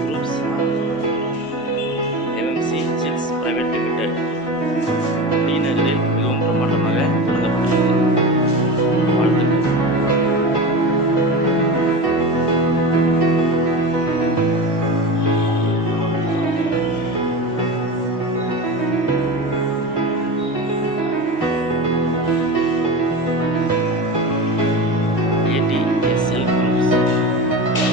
Groups MMC Chits Private Limited T நகரில் மிகவும் பிரமாண்டமாக தொடங்கப்பட்டுள்ளது. வாழ்த்துக்கள். ATSL Groups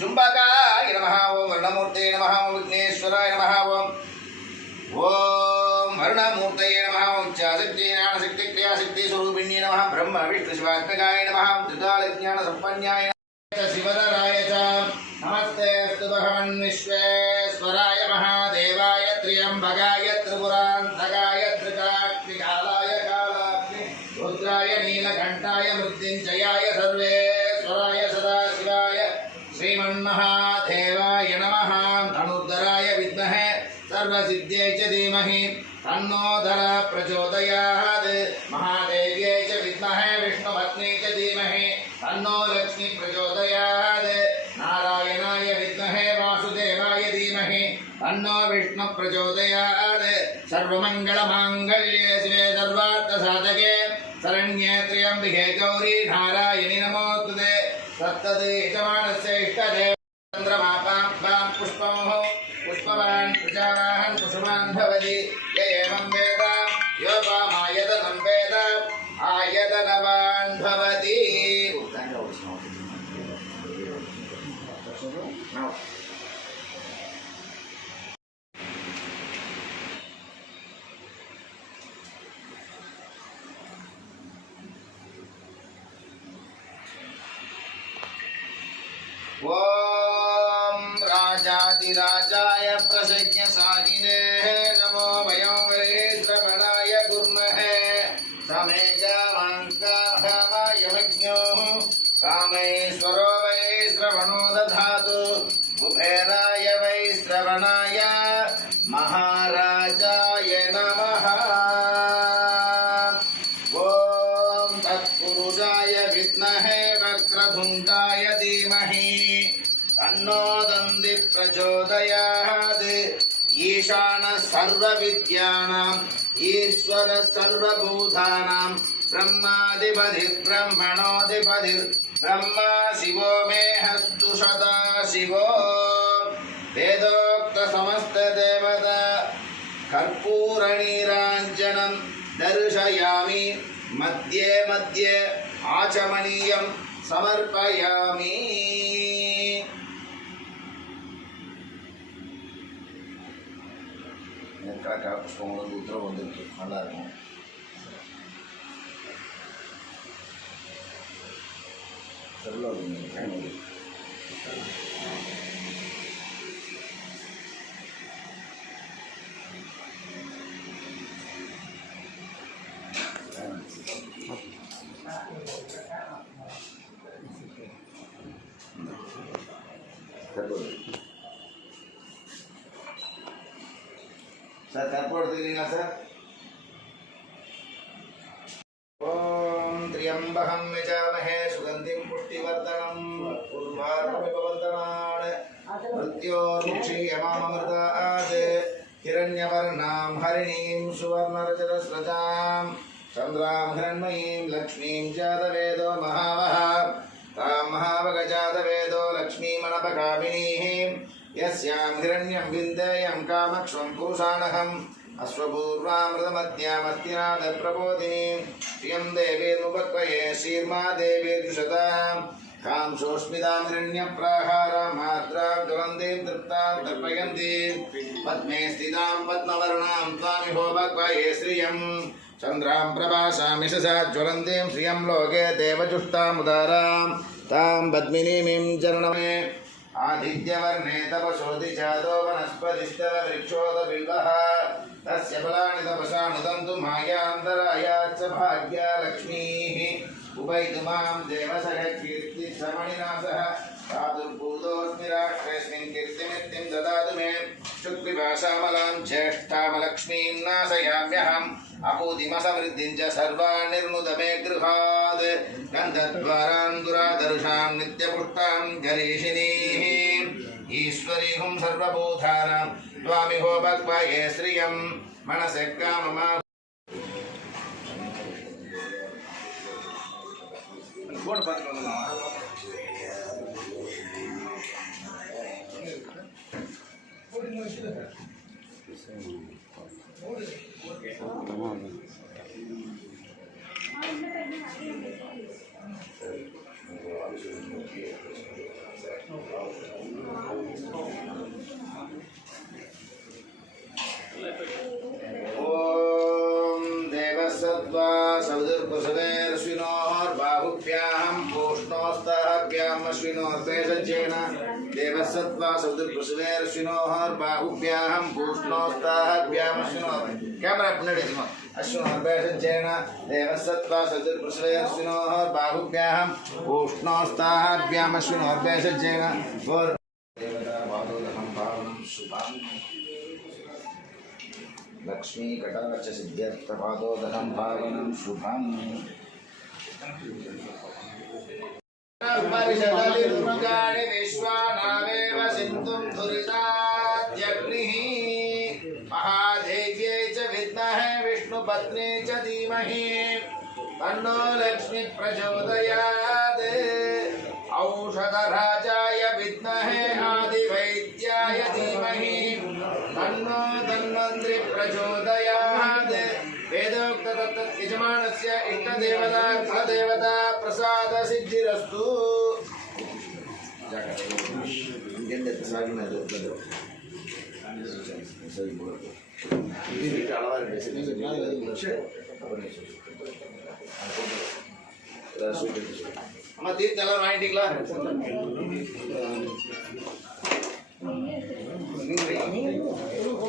जुम्बकाय नमः ओम वर्णमूर्तये नमः ओम विघ्नेश्वराय नमः ओम वर्णमूर्तये नमः ओम इच्छाशक्ति ज्ञानशक्ति क्रियाशक्ति स्वरूपिण्ये नमः ब्रह्म विष्णु शिवात्मकाय नमः त्रिकाल ज्ञान संपन्नाय शिवधराय च नमस्ते अस्तु भगवन् विश्वेश्वराय महादेवाय त्र्यंबकाय त्रिपुरान्तकाय त्रिकाग्निकालाय कालाग्नि रुद्राय नीलकण्ठाय मृत्युञ्जयाय सर्वेश्वराय सदाशिवाय श्रीमन्महादेवाय नमः धनुर्धराय विद्महे सर्वसिद्ध्यै च धीमहि तन्नो धर प्रचोदयात् महादेव्यै च विद्महे विष्णुपत्न्यै च धीमहि तन्नो लक्ष्मी प्रचोदयात् नारायणाय विद्महे वासुदेवाय धीमहि तन्नो विष्णु प्रचोदयात् सर्वमङ्गलमाङ्गल्ये शिवे सर्वार्थसाधके शरण्ये त्र्यम्बिके गौरी नारायणि नमोस्तुते सप्तदे यजमानस्य इष्टदेव चन्द्रमापां पां पुष्पवान् प्रजावाहन् कुसुमान् भवति य एवं वेद योपामायतनं वेद आयतनवान् भवति ओम राजाधिराजाय प्रसज्ञसागिने नमो वयं वरेन्द्रगणाय गुर्महे समे महाराजाय नमः। ॐ तत्पुरुषाय विद्महे वक्रतुण्डाय धीमहि तन्नो दन्ति प्रचोदयात्। ईशानः सर्वविद्यानाम् ईश्वरः सर्वभूतानां ब्रह्माधिपतिर्ब्रह्मणोऽधिपतिर्ब्रह्मा शिवो मे हस्तु सदा शिवो। वेदोक्त समस्तदेवता कर्पूरनीराञ्जनं दर्शयामि मध्ये मध्ये आचमनीयं समर्पयामि। पुष्पम उत्तर वो நல்லா இருக்கும். சார் கற்பூரம் எடுத்துக்கிறீங்களா சார்? ஓம் திரியம்பகம் யஜாமஹே சுகந்திம் புஷ்டிவர்தனம் உர்வாருகமிவர்தனான் மிருத்யோர்முக்ஷீயமாமமிர்தாத் ஹிரண்யவர்ணாம் ஹரிணீம் சுவர்ணரஜதஸ்ரஜாம் சந்திராம் ஹிரண்மயீம் லக்ஷ்மீம் ஜாதவேதோ மகாவஹ தாம் மகாவகஜாதவேதோ லக்ஷ்மீமனபகாமினீம் यस्यां हिरण्यं विन्देयं कामक्ष्वं पुरुषाणहम् अश्वपूर्वामृतमध्यामस्तिनादप्रबोधिनीं श्रियं देवीर्मुपक्वये श्रीर्मा देवीर्जुषतां कांसोऽस्मितां हिरण्यप्राहारां मात्रां ज्वलन्तीं तृप्तां तर्पयन्तीं पद्मे स्थितां पद्मवर्णां त्वामिहोपक्वये श्रियं चन्द्रां प्रभासामि ससा ज्वलन्तीं श्रियं लोके देवजुष्टामुदारां तां पद्मिनीमिं चरणमे आदित्यवर्णे तपसोऽधि जातो वनस्पतिस्तव वृक्षोदबिल्वः तस्य फलानि तपसा नुदन्तु मायान्तरायाच्च भाग्या लक्ष्मीः उपैतु मां देवसखकीर्तिसमणिनासः साधुर्भूतोऽस्मि राष्ट्रेऽस्मिन् कीर्तिमित्तिं ददातु मे शुक्विभाषामलां ज्येष्ठामलक्ष्मीं नाशयाम्यहम् अपूतिमसमृद्धिं च सर्वान् निर्नुद मे गृहात् गन्धद्वारान् दुरादर्शां नित्यपुष्टां गरीषिणीः ईश्वरीहुं सर्वभूतानां त्वामिहोपक्वये श्रियं मनसि काममा देवसत्वा सौदुर्पशुवेर्श्विनोर्बाहुभ्यां पूष्णोस्ताभ्याम् अश्विनोर्भेषज्येन देवसत्वा सौदुर्पशुवेर्श्विनोर्बाहुभ्यां पूष्णोस्ताभ्याम् अश्विनोर् कैमरा पुनः अश्विनोर्भेषज्येन देवसत्वा सौदुर्पशुवेर्श्विनोर्बाहुभ्यां पूष्णोस्ताभ्याम् अश्विनोर्भेषज्येन लक्ष्मी कटाक्ष सिद्ध्यर्थपादोदकं पावनं शुभम् उपनिषदुर्गाणि विश्वानामेव सिन्धुं दुरिताद्यग्निः महादेव्यै च विद्महे विष्णुपत्नी च धीमहि तन्नो लक्ष्मी प्रचोदयात् औषधराजाय विद्महे आदिवैद्याय धीमहि तन्नो धन्वन्त्रि प्रचोदयात् वेदोक्त तत्तत् यजमानस्य इष्टदेवता कुलदेवता प्रसाद सिद्धिरस्तु அம்மா தீர்த்தம் எல்லாம் வாங்கிட்டீங்களா?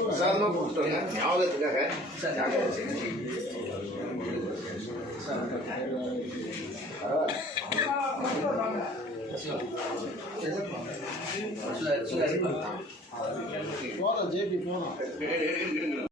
பிரசாதமாக கொடுத்துட்டோங்க ஞாபகத்துக்காக. போதும் ஜேபி போதும்